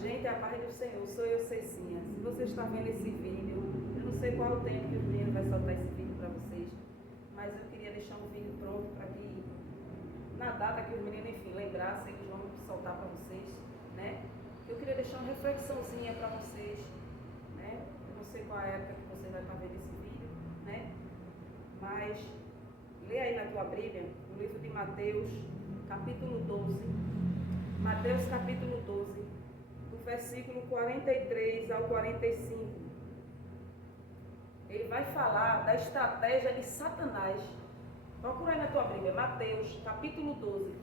Gente, a paz do Senhor, sou eu, Cecinha. Se você está vendo esse vídeo, eu não sei qual o tempo que o menino vai soltar esse vídeo para vocês, mas eu queria deixar um vídeo pronto para que, na data que os meninos, enfim, lembrassem, eles vão soltar para vocês, né? Eu queria deixar uma reflexãozinha para vocês, né? Eu não sei qual é a época que você vai estar vendo esse vídeo, né? Mas, lê aí na tua Bíblia, no livro de Mateus, capítulo 12. Mateus, capítulo 12. Versículo 43 ao 45. Ele vai falar da estratégia de Satanás. Procura aí na tua Bíblia, Mateus, capítulo 12,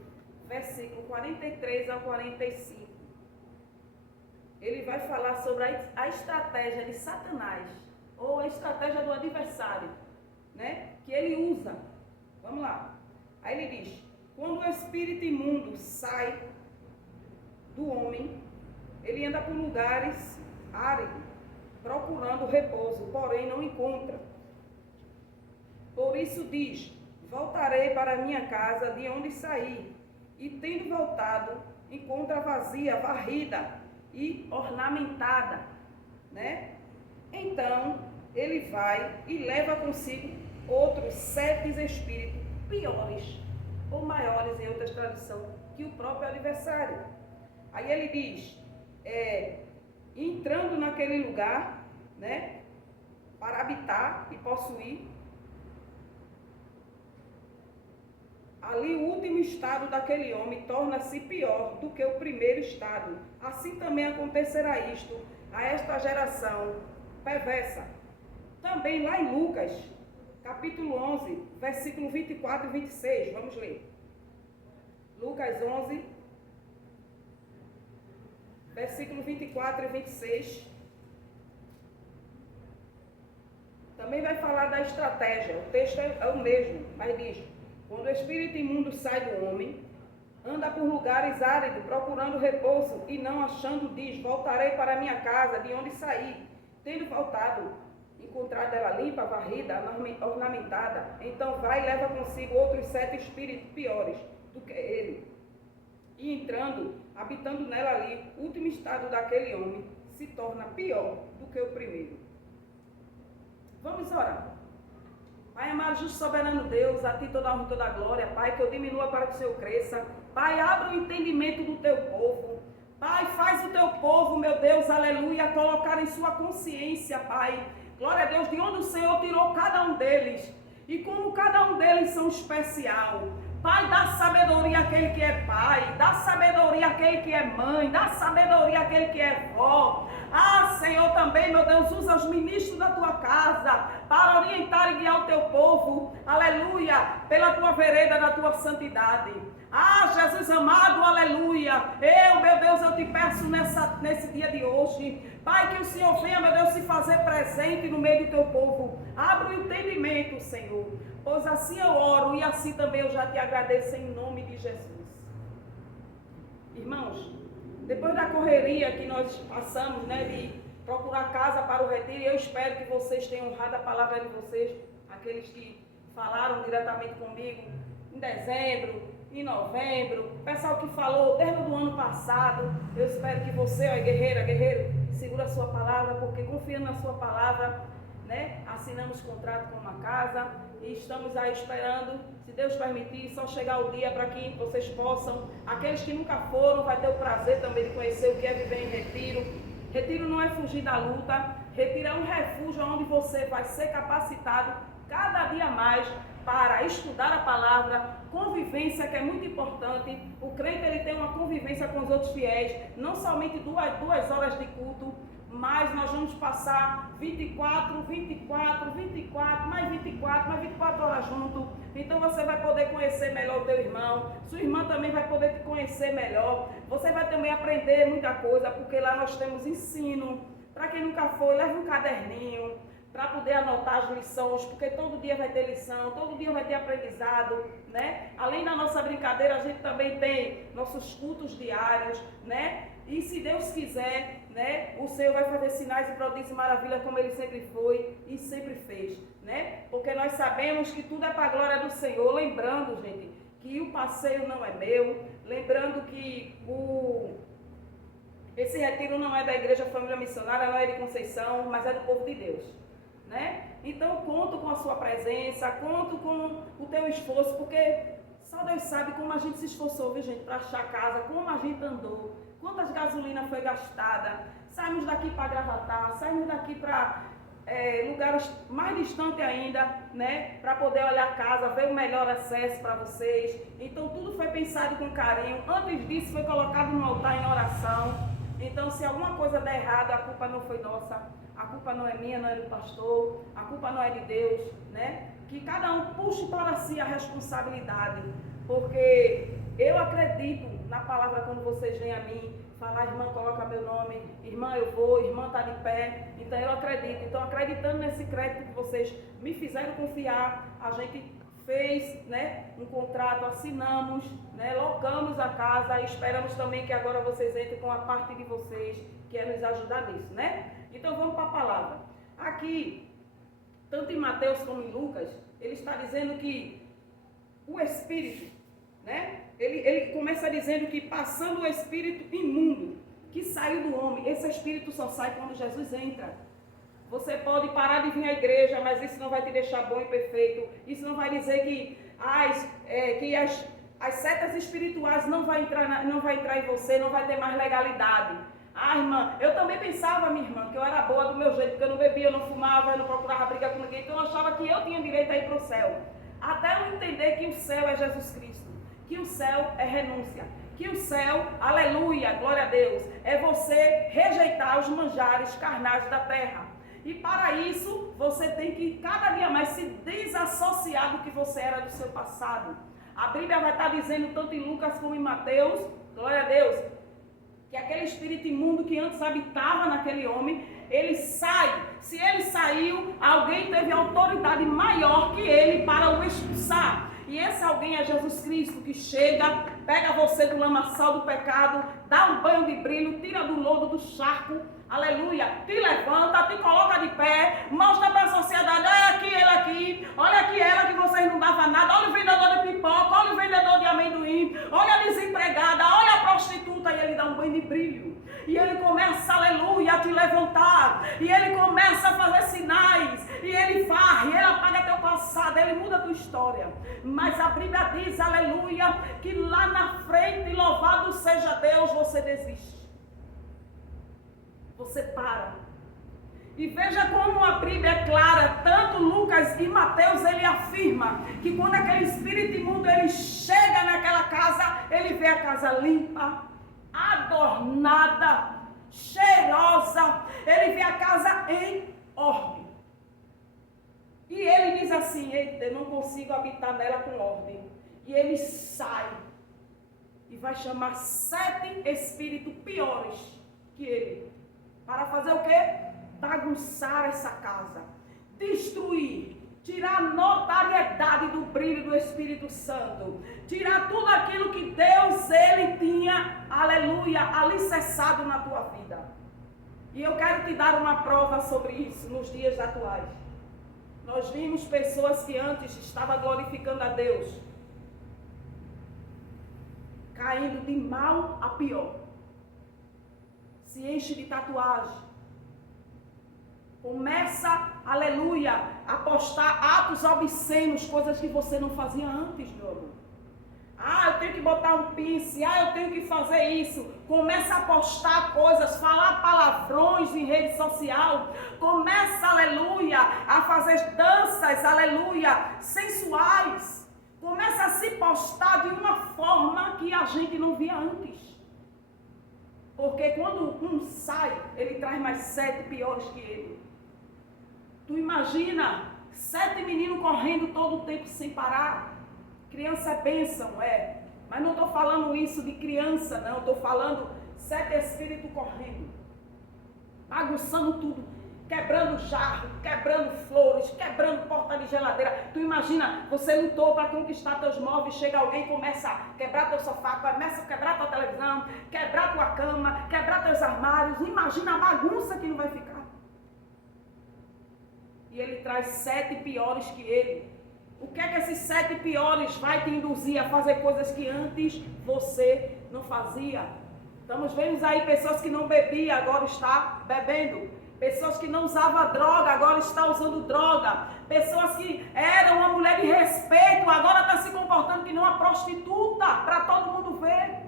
versículo 43 ao 45. Ele vai falar sobre a estratégia de Satanás, ou a estratégia do adversário, né? Que ele usa. Vamos lá. Aí ele diz: quando o espírito imundo sai do homem, ele anda por lugares áridos, procurando repouso, porém não encontra. Por isso diz: voltarei para a minha casa de onde saí. E tendo voltado, encontra vazia, varrida e ornamentada, né? Então, ele vai e leva consigo outros 7 espíritos piores ou maiores, em outras traduções, que o próprio adversário. Aí ele diz: entrando naquele lugar, né, para habitar e possuir, ali o último estado daquele homem torna-se pior do que o primeiro estado. Assim também acontecerá isto a esta geração perversa. Também lá em Lucas, capítulo 11, versículo 24 e 26, vamos ler. Lucas 11, versículo 24 e 26. Também vai falar da estratégia. O texto é o mesmo, mas diz: quando o espírito imundo sai do homem, anda por lugares áridos, procurando repouso, e não achando, diz: voltarei para a minha casa, de onde saí. Tendo voltado, encontrado ela limpa, varrida, ornamentada, então vai e leva consigo outros 7 espíritos piores do que ele. E entrando, habitando nela ali, o último estado daquele homem se torna pior do que o primeiro. Vamos orar. Pai amado, justo soberano Deus, a ti toda a honra e toda a glória. Pai, que eu diminua para que o Senhor cresça. Pai, abra o entendimento do teu povo. Pai, faz o teu povo, meu Deus, aleluia, colocar em sua consciência, Pai. Glória a Deus, de onde o Senhor tirou cada um deles. E como cada um deles são especial. Pai, dá sabedoria àquele que é pai, dá sabedoria àquele que é mãe, dá sabedoria àquele que é vó. Ah, Senhor, também, meu Deus, usa os ministros da tua casa para orientar e guiar o teu povo, aleluia, pela tua vereda da tua santidade. Ah, Jesus amado, aleluia. Meu Deus, eu te peço nesse dia de hoje, Pai, que o Senhor venha, meu Deus, se fazer presente no meio do teu povo. Abre o entendimento, Senhor, pois assim eu oro e assim também eu já te agradeço em nome de Jesus. Irmãos, depois da correria que nós passamos, né, de procurar casa para o retiro, eu espero que vocês tenham honrado a palavra de vocês, aqueles que falaram diretamente comigo em dezembro, em novembro, o pessoal que falou desde o ano passado. Eu espero que você, ó, guerreiro, segura a sua palavra, porque confiando na sua palavra, né, assinamos contrato com uma casa e estamos aí esperando, se Deus permitir, só chegar o dia para que vocês possam, aqueles que nunca foram, vai ter o prazer também de conhecer o que é viver em retiro. Retiro não é fugir da luta, retiro é um refúgio onde você vai ser capacitado cada dia mais para estudar a palavra, convivência, que é muito importante. O crente, ele tem uma convivência com os outros fiéis, não somente duas horas de culto, mas nós vamos passar 24, mais 24 horas junto. Então você vai poder conhecer melhor o teu irmão, sua irmã também vai poder te conhecer melhor. Você vai também aprender muita coisa, porque lá nós temos ensino. Para quem nunca foi, leve um caderninho para poder anotar as lições, porque todo dia vai ter lição, todo dia vai ter aprendizado, né? Além da nossa brincadeira, a gente também tem nossos cultos diários, né? E se Deus quiser, né, o Senhor vai fazer sinais e prodígios e maravilhas como Ele sempre foi e sempre fez, né? Porque nós sabemos que tudo é para a glória do Senhor. Lembrando, gente, que o passeio não é meu, lembrando que esse esse retiro não é da Igreja Família Missionária, não é de Conceição, mas é do povo de Deus, né? Então, conto com a sua presença, conto com o teu esforço, porque só Deus sabe como a gente se esforçou, viu, gente, para achar casa, como a gente andou, quantas gasolinas foi gastada. Saímos daqui para Gravatar, saímos daqui para lugares mais distantes ainda, né, para poder olhar a casa, ver o melhor acesso para vocês. Então, tudo foi pensado com carinho. Antes disso, foi colocado no altar em oração. Então, se alguma coisa der errado, a culpa não foi nossa, a culpa não é minha, não é do pastor, a culpa não é de Deus, né? Que cada um puxe para si a responsabilidade, porque eu acredito na palavra quando vocês vêm a mim, falar, irmã, coloca meu nome, irmã, eu vou, irmã, está de pé, então eu acredito. Então, acreditando nesse crédito que vocês me fizeram confiar, a gente fez, né, um contrato, assinamos, né, locamos a casa e esperamos também que agora vocês entrem com a parte de vocês, que é nos ajudar nisso, né? Então vamos para a palavra. Aqui, tanto em Mateus como em Lucas, ele está dizendo que o Espírito, né, ele começa dizendo que passando o Espírito imundo, que saiu do homem, esse Espírito só sai quando Jesus entra. Você pode parar de vir à igreja, mas isso não vai te deixar bom e perfeito. Isso não vai dizer que as setas espirituais não vai entrar em você, não vai ter mais legalidade. Ah, irmã, eu também pensava, minha irmã, que eu era boa do meu jeito, porque eu não bebia, eu não fumava, eu não procurava brigar com ninguém, então eu achava que eu tinha direito a ir para o céu. Até eu entender que o céu é Jesus Cristo, que o céu é renúncia, que o céu, aleluia, glória a Deus, é você rejeitar os manjares carnais da terra. E para isso, você tem que cada dia mais se desassociar do que você era do seu passado. A Bíblia vai estar dizendo, tanto em Lucas como em Mateus, glória a Deus, que aquele espírito imundo que antes habitava naquele homem, ele sai. Se ele saiu, alguém teve autoridade maior que ele para o expulsar. E esse alguém é Jesus Cristo, que chega, pega você do lamaçal do pecado, dá um banho de brilho, tira do lodo, do charco, aleluia, te levanta, te coloca de pé, mostra para a sociedade, olha aqui ele aqui, olha aqui ela que vocês não davam nada, olha o vendedor de pipoca, olha o vendedor de amendoim, olha a desempregada, olha a prostituta, e ele dá um banho de brilho. E ele começa, aleluia, a te levantar. E ele começa a fazer sinais. E ele varre, ele apaga teu passado, ele muda a tua história. Mas a Bíblia diz, aleluia, que lá na frente, louvado seja Deus, você desiste. Você para. E veja como a Bíblia é clara, tanto Lucas e Mateus, ele afirma que quando aquele espírito imundo, ele chega naquela casa, ele vê a casa limpa, adornada, cheirosa, ele vê a casa em ordem. E ele diz assim, eita, eu não consigo habitar nela com ordem. E ele sai e vai chamar 7 espíritos piores que ele, para fazer o quê? Bagunçar essa casa, destruir, tirar a notariedade do brilho do Espírito Santo, tirar tudo aquilo que Deus, ele tinha, aleluia, alicerçado na tua vida. E eu quero te dar uma prova sobre isso nos dias atuais. Nós vimos pessoas que antes estavam glorificando a Deus, caindo de mal a pior, se enche de tatuagem, começa, aleluia, a postar atos obscenos, coisas que você não fazia antes, meu amor. Ah, eu tenho que botar um piercing, eu tenho que fazer isso. Começa a postar coisas, falar palavrões em rede social. Começa, aleluia, a fazer danças, aleluia, sensuais. Começa a se postar de uma forma que a gente não via antes. Porque quando um sai, ele traz mais 7 piores que ele. Tu imagina 7 meninos correndo todo o tempo sem parar. Criança é bênção, mas não estou falando isso de criança, não. Estou falando 7 espíritos correndo, bagunçando tudo, quebrando jarro, quebrando flores, quebrando porta de geladeira. Tu imagina, você lutou para conquistar teus móveis, chega alguém e começa a quebrar teu sofá, começa a quebrar tua televisão, quebrar tua cama, quebrar teus armários. Imagina a bagunça que não vai ficar. E ele traz 7 piores que ele. O que é que esses 7 piores vai te induzir a fazer coisas que antes você não fazia? Estamos vendo aí pessoas que não bebiam, agora está bebendo. Pessoas que não usavam droga, agora está usando droga. Pessoas que eram uma mulher de respeito, agora está se comportando que não uma prostituta, para todo mundo ver.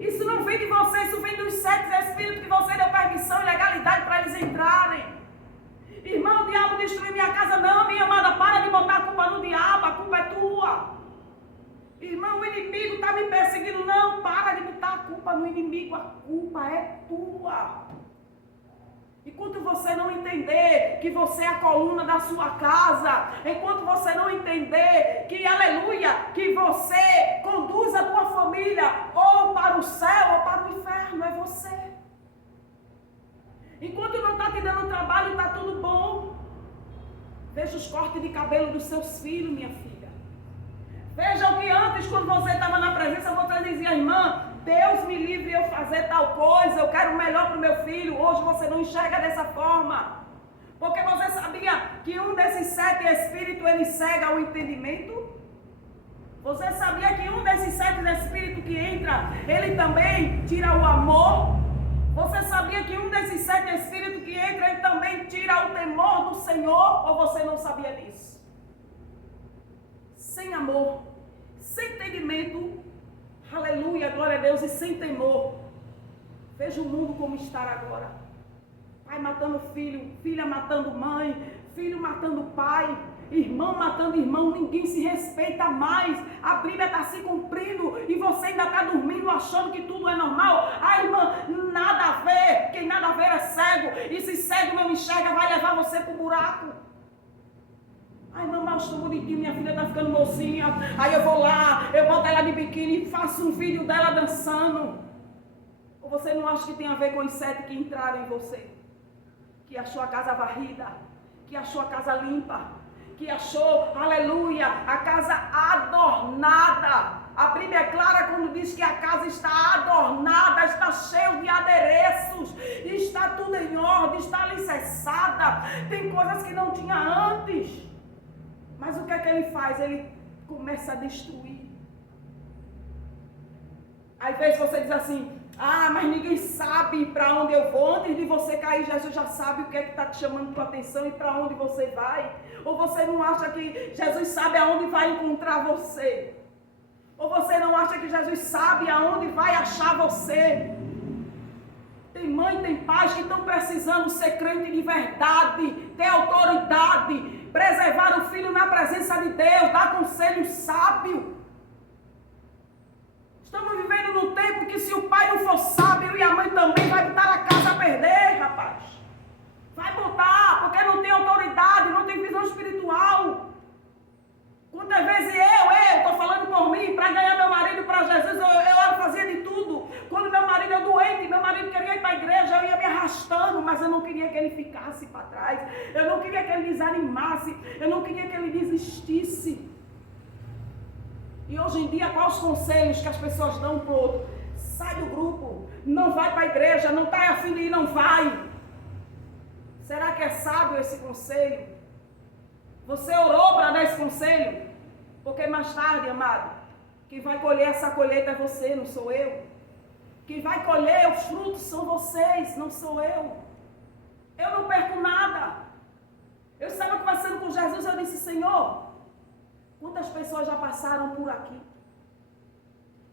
Isso não vem de você, isso vem dos 7 espíritos que você deu permissão e legalidade para eles entrarem. Irmão, o diabo destruiu minha casa. Não, minha amada, para de botar a culpa no diabo, a culpa é tua. Irmão, o inimigo está me perseguindo. Não, para de botar a culpa no inimigo, a culpa é tua. Enquanto você não entender que você é a coluna da sua casa, enquanto você não entender que, aleluia, que você conduz a tua família ou para o céu ou para o inferno, é você. Enquanto não está te dando trabalho, está tudo bom. Veja os cortes de cabelo dos seus filhos, minha filha. Veja o que antes, quando você estava na presença, você dizia, irmã, Deus me livre eu fazer tal coisa, eu quero o melhor para o meu filho. Hoje você não enxerga dessa forma. Porque você sabia que um desses 7 espíritos, ele cega o entendimento? Você sabia que um desses 7 espíritos que entra, ele também tira o amor? Você sabia que um desses 7 espíritos que entra, ele também tira o temor do Senhor? Ou você não sabia disso? Sem amor, sem entendimento, aleluia, glória a Deus, e sem temor. Veja o mundo como está agora. Pai matando filho, filha matando mãe, filho matando pai, irmão matando irmão, ninguém se respeita mais. A Bíblia está se cumprindo e você ainda está dormindo achando que tudo é normal. Ah, irmã, nada a ver, quem nada a ver é cego, e se cego não enxerga, vai levar você para o buraco. Ai, mamãe, eu estou bonitinho, minha filha está ficando mocinha. Aí eu vou lá, eu boto ela de biquíni e faço um vídeo dela dançando. Ou você não acha que tem a ver com os 7 que entraram em você? Que achou a casa varrida, que achou a casa limpa, que achou, aleluia, a casa adornada. A Bíblia é clara quando diz que a casa está adornada, está cheia de adereços, está tudo em ordem, está alicerçada. Tem coisas que não tinha antes. Mas o que é que ele faz? Ele começa a destruir. Às vezes você diz assim, ah, mas ninguém sabe para onde eu vou. Antes de você cair, Jesus já sabe o que é que está te chamando tua atenção e para onde você vai. Ou você não acha que Jesus sabe aonde vai encontrar você? Ou você não acha que Jesus sabe aonde vai achar você? Tem mãe, tem pais que estão precisando ser crente de verdade, ter autoridade, preservar o filho na presença de Deus, dar conselho sábio. Estamos vivendo num tempo que se o pai não for sábio e a mãe também, vai botar a casa a perder, rapaz. Vai botar, porque não tem autoridade, não tem visão espiritual. Quantas vezes eu estou falando por mim, para ganhar meu marido para Jesus, eu fazia de tudo. Quando meu marido é doente, meu marido queria ir para a igreja, eu ia me arrastando, mas eu não queria que ele ficasse para trás. Eu não queria que ele desanimasse, eu não queria que ele desistisse. E hoje em dia, quais os conselhos que as pessoas dão para o outro? Sai do grupo, não vai para a igreja, não está afim de ir, não vai. Será que é sábio esse conselho? Você orou para dar esse conselho? Porque mais tarde, amado, quem vai colher essa colheita é você, não sou eu. Quem vai colher os frutos são vocês, não sou eu. Eu não perco nada. Eu estava conversando com Jesus, eu disse, Senhor, quantas pessoas já passaram por aqui?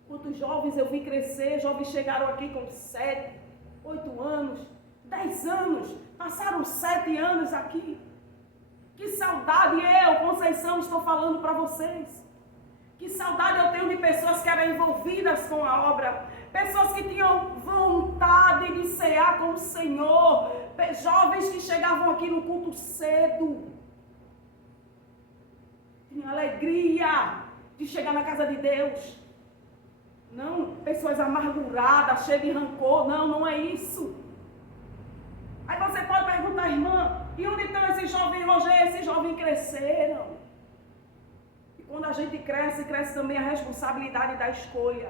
Quantos jovens eu vi crescer, jovens chegaram aqui com 7, 8 anos, 10 anos, passaram 7 anos aqui. Que saudade eu, Conceição, estou falando para vocês. Que saudade eu tenho de pessoas que eram envolvidas com a obra. Pessoas que tinham vontade de cear com o Senhor. Jovens que chegavam aqui no culto cedo. Tinham alegria de chegar na casa de Deus. Não, pessoas amarguradas, cheias de rancor. Não, não é isso. Aí você pode perguntar, irmã, e onde estão esses jovens, Roger? Esses jovens cresceram. E quando a gente cresce, cresce também a responsabilidade da escolha.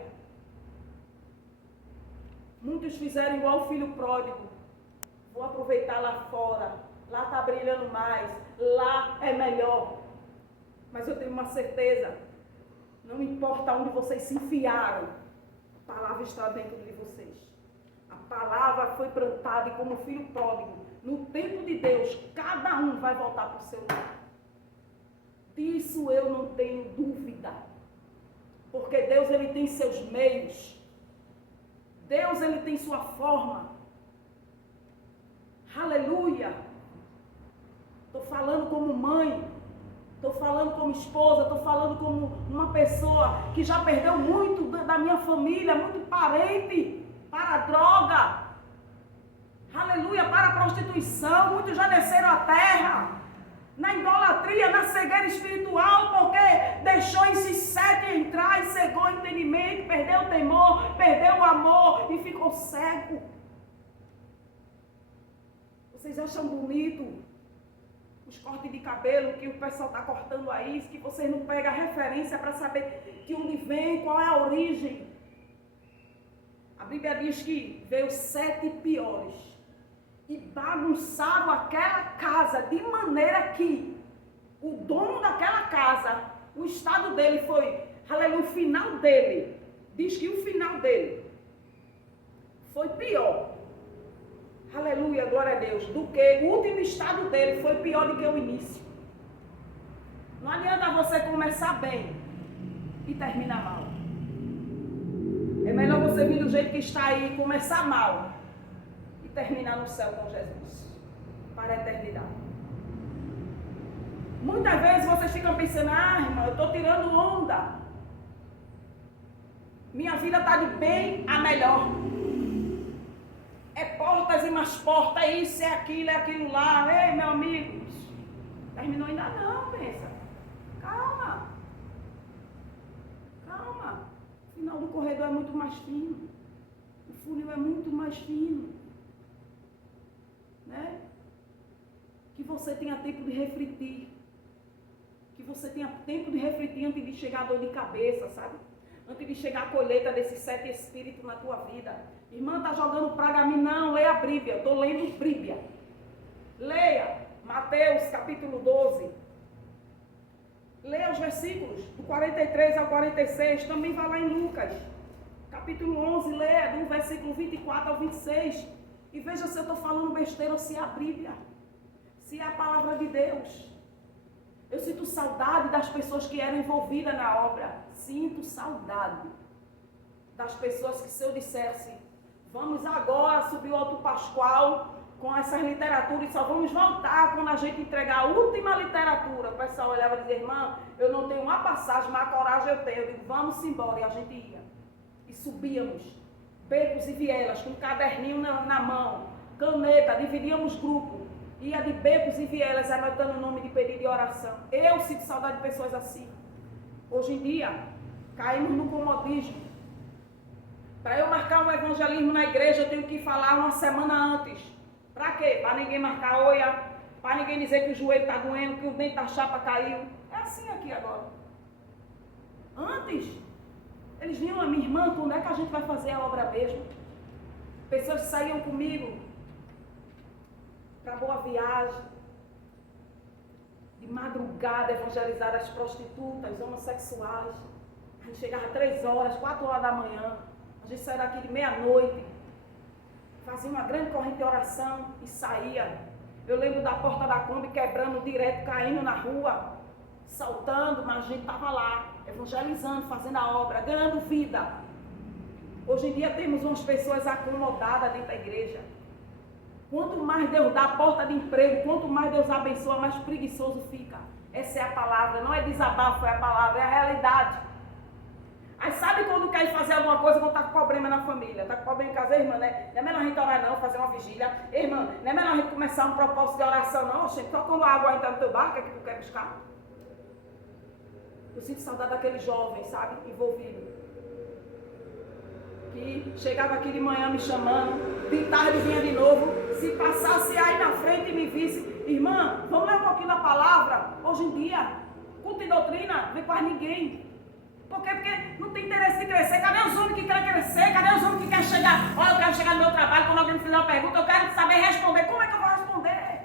Muitos fizeram igual o filho pródigo. Vou aproveitar lá fora. Lá está brilhando mais. Lá é melhor. Mas eu tenho uma certeza. Não importa onde vocês se enfiaram. palavra está dentro de vocês. A palavra foi plantada e como filho pródigo, no tempo de Deus, cada um vai voltar para o seu lugar. Disso eu não tenho dúvida. Porque Deus, ele tem seus meios. Deus, ele tem sua forma. Aleluia. Estou falando como mãe. Estou falando como esposa. Estou falando como uma pessoa que já perdeu muito da minha família, muito parente para a droga. Aleluia, para a prostituição. Muitos já desceram a terra. Na idolatria, na cegueira espiritual, porque deixou esses 7 entrar e cegou o entendimento, perdeu o temor, perdeu o amor e ficou cego. Vocês acham bonito os cortes de cabelo que o pessoal está cortando aí, que vocês não pegam a referência para saber de onde vem, qual é a origem? A Bíblia diz que veio 7 piores. E bagunçaram aquela casa de maneira que o dono daquela casa, o estado dele foi, aleluia, o final dele, diz que o final dele foi pior, aleluia, glória a Deus, do que o último estado dele foi pior do que o início. Não adianta você começar bem e terminar mal. É melhor você vir do jeito que está aí e começar mal terminar no céu com Jesus, para a eternidade. Muitas vezes vocês ficam pensando, irmão, eu estou tirando onda. Minha vida está de bem a melhor. É portas e mais portas, é isso, é aquilo lá. Ei, meu amigo, terminou ainda não, pensa. Calma. Calma. O final do corredor é muito mais fino. O funil é muito mais fino. Né? Que você tenha tempo de refletir. Que você tenha tempo de refletir antes de chegar a dor de cabeça, sabe? Antes de chegar a colheita desses 7 espíritos na tua vida. Irmã, está jogando praga a mim? Não, leia a Bíblia. Eu estou lendo Bíblia. Leia Mateus capítulo 12. Leia os versículos do 43 ao 46. Também vai lá em Lucas capítulo 11. Leia do versículo 24 ao 26. E veja se eu estou falando besteira ou se é a Bíblia. Se é a palavra de Deus. Eu sinto saudade das pessoas que eram envolvidas na obra. Sinto saudade das pessoas que, se eu dissesse, vamos agora subir o Alto Pascoal com essas literaturas e só vamos voltar quando a gente entregar a última literatura. O pessoal olhava e dizia, irmã, eu não tenho uma passagem, mas a coragem eu tenho. Eu digo, vamos embora. E a gente ia. E subíamos. Becos e vielas, com um caderninho na mão, caneta, dividíamos grupo, ia de becos e vielas, anotando o nome de pedido de oração. Eu sinto saudade de pessoas assim. Hoje em dia, caímos no comodismo. Para eu marcar um evangelismo na igreja, eu tenho que falar uma semana antes. Para quê? Para ninguém marcar olha, para ninguém dizer que o joelho está doendo, que o dente da chapa caiu. É assim aqui agora. Antes, eles vinham a minha irmã, quando é que a gente vai fazer a obra mesmo? Pessoas saíam comigo para Boa Viagem, de madrugada evangelizar as prostitutas, homossexuais. A gente chegava 3 horas, 4 horas da manhã. A gente saía daqui de meia-noite, fazia uma grande corrente de oração e saía. Eu lembro da porta da Kombi quebrando direto, caindo na rua, saltando, mas a gente estava lá, evangelizando, fazendo a obra, ganhando vida. Hoje em dia temos umas pessoas acomodadas dentro da igreja. Quanto mais Deus dá a porta de emprego, quanto mais Deus abençoa, mais preguiçoso fica. Essa é a palavra, não é desabafo, é a palavra, é a realidade. Aí sabe quando quer fazer alguma coisa, quando está com problema na família, está com problema em casa, irmã, né? Não é melhor a gente orar não, fazer uma vigília. Irmã, não é melhor a gente começar um propósito de oração não, gente, só quando a água entra no teu barco é que tu quer buscar. Eu sinto saudade daquele jovem, sabe, envolvido. Que chegava aqui de manhã me chamando, de tarde vinha de novo, se passasse aí na frente e me visse, irmã, vamos ler um pouquinho da palavra, hoje em dia, culto e doutrina, não vem quase ninguém. Por quê? Porque não tem interesse de crescer. Cadê os homens que querem crescer? Cadê os homens que querem chegar? Olha, eu quero chegar no meu trabalho, quando alguém me fizer uma pergunta, eu quero saber responder. Como é que eu vou responder?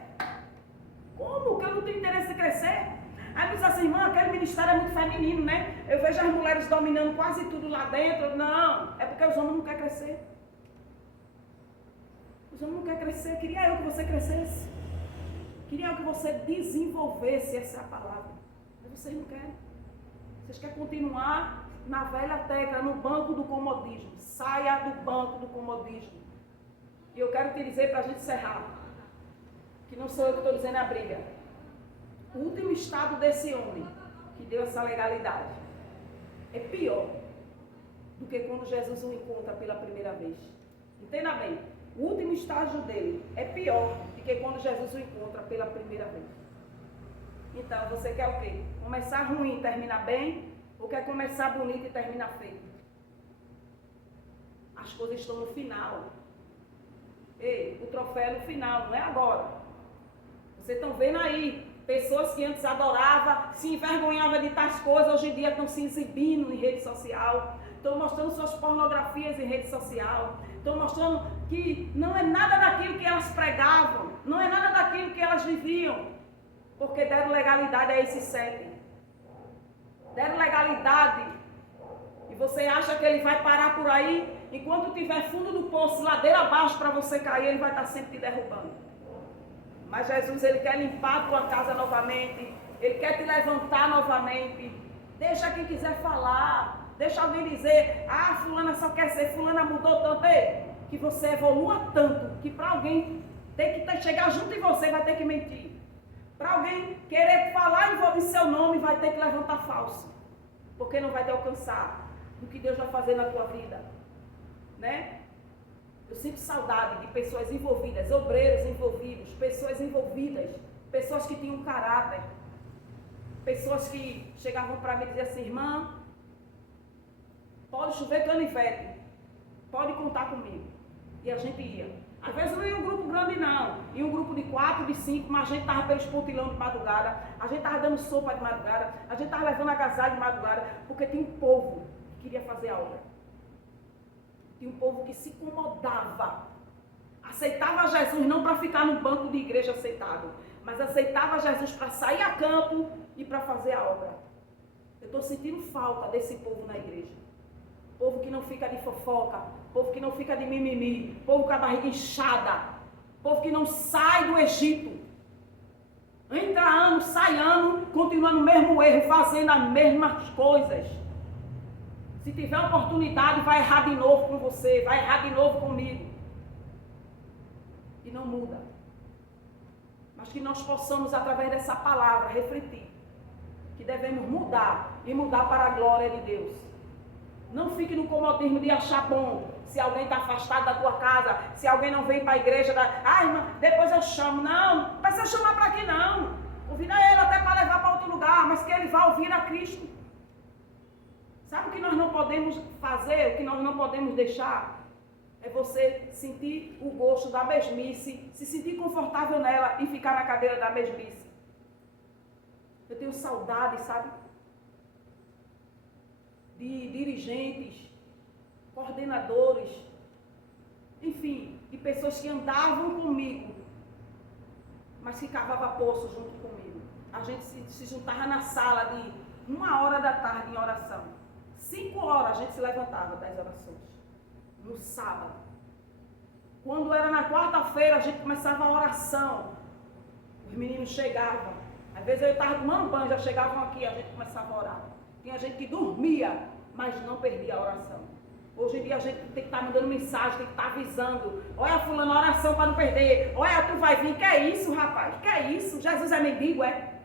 Como que eu não tenho interesse de crescer? Aí diz assim, irmã, aquele ministério é muito feminino, né? Eu vejo as mulheres dominando quase tudo lá dentro. Não, é porque os homens não querem crescer. Os homens não querem crescer. Queria eu que você crescesse. Queria eu que você desenvolvesse essa palavra. Mas vocês não querem. Vocês querem continuar na velha tecla, no banco do comodismo. Saia do banco do comodismo. E eu quero te dizer para a gente encerrar, que não sou eu que estou dizendo a briga. O último estado desse homem que deu essa legalidade é pior do que quando Jesus o encontra pela primeira vez. Entenda bem, o último estágio dele é pior do que quando Jesus o encontra pela primeira vez. Então, você quer o quê? Começar ruim e terminar bem? Ou quer começar bonito e terminar feio? As coisas estão no final. Ei, o troféu é no final, não é agora. Vocês estão vendo aí, pessoas que antes adoravam, se envergonhavam de tais coisas, hoje em dia estão se exibindo em rede social, estão mostrando suas pornografias em rede social, estão mostrando que não é nada daquilo que elas pregavam, não é nada daquilo que elas viviam, porque deram legalidade a esses 7. Deram legalidade. E você acha que ele vai parar por aí? Enquanto tiver fundo do poço, ladeira abaixo para você cair, ele vai estar sempre te derrubando. Mas Jesus, ele quer limpar a tua casa novamente. Ele quer te levantar novamente. Deixa quem quiser falar. Deixa alguém dizer, fulana só quer ser, fulana mudou tanto. Ei, que você evolua tanto, que para alguém ter que chegar junto em você, vai ter que mentir. Para alguém querer falar em seu nome, vai ter que levantar falso. Porque não vai te alcançar o que Deus vai fazer na tua vida. Né? Eu sinto saudade de pessoas envolvidas, obreiros envolvidos, pessoas envolvidas, pessoas que tinham caráter, pessoas que chegavam para mim e diziam assim, irmã, pode chover canivete, pode contar comigo. E a gente ia. Às vezes não ia um grupo grande não, ia um grupo de 4, de 5, mas a gente estava pelos pontilhões de madrugada, a gente estava dando sopa de madrugada, a gente estava levando agasalho de madrugada, porque tinha um povo que queria fazer a obra. Tinha um povo que se incomodava, aceitava Jesus não para ficar no banco de igreja aceitado, mas aceitava Jesus para sair a campo e para fazer a obra. Eu estou sentindo falta desse povo na igreja. Povo que não fica de fofoca, povo que não fica de mimimi, povo com a barriga inchada, povo que não sai do Egito. Entra ano, sai ano, continua no mesmo erro, fazendo as mesmas coisas. Se tiver oportunidade, vai errar de novo com você, vai errar de novo comigo. E não muda. Mas que nós possamos, através dessa palavra, refletir que devemos mudar e mudar para a glória de Deus. Não fique no comodismo de achar bom se alguém está afastado da tua casa, se alguém não vem para a igreja, irmã, depois eu chamo. Não, não precisa chamar para aqui não. Convida ele até para levar para outro lugar, mas que ele vá ouvir a Cristo. Sabe o que nós não podemos fazer, o que nós não podemos deixar? É você sentir o gosto da mesmice, se sentir confortável nela e ficar na cadeira da mesmice. Eu tenho saudade, sabe? De dirigentes, coordenadores, enfim, de pessoas que andavam comigo, mas que cavavam poço junto comigo. A gente se juntava na sala de 1h da tarde em oração. 5 horas a gente se levantava das orações. No sábado. Quando era na quarta-feira, a gente começava a oração. Os meninos chegavam. Às vezes eu estava tomando banho, já chegavam aqui, a gente começava a orar. Tinha gente que dormia, mas não perdia a oração. Hoje em dia a gente tem que estar mandando mensagem, tem que estar avisando. Olha, fulano, a oração para não perder. Olha, tu vai vir. Que é isso, rapaz? Que é isso? Jesus é mendigo, é?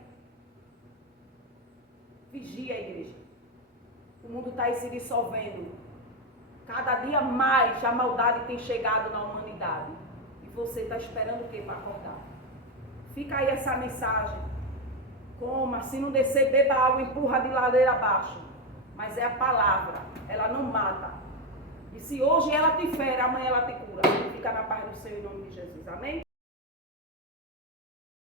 Vigia a igreja. O mundo está aí se dissolvendo. Cada dia mais a maldade tem chegado na humanidade. E você está esperando o quê para acordar? Fica aí essa mensagem. Coma, se não descer, beba água, empurra de ladeira abaixo. Mas é a palavra, ela não mata. E se hoje ela te fere, amanhã ela te cura. Fica na paz do Senhor em nome de Jesus. Amém?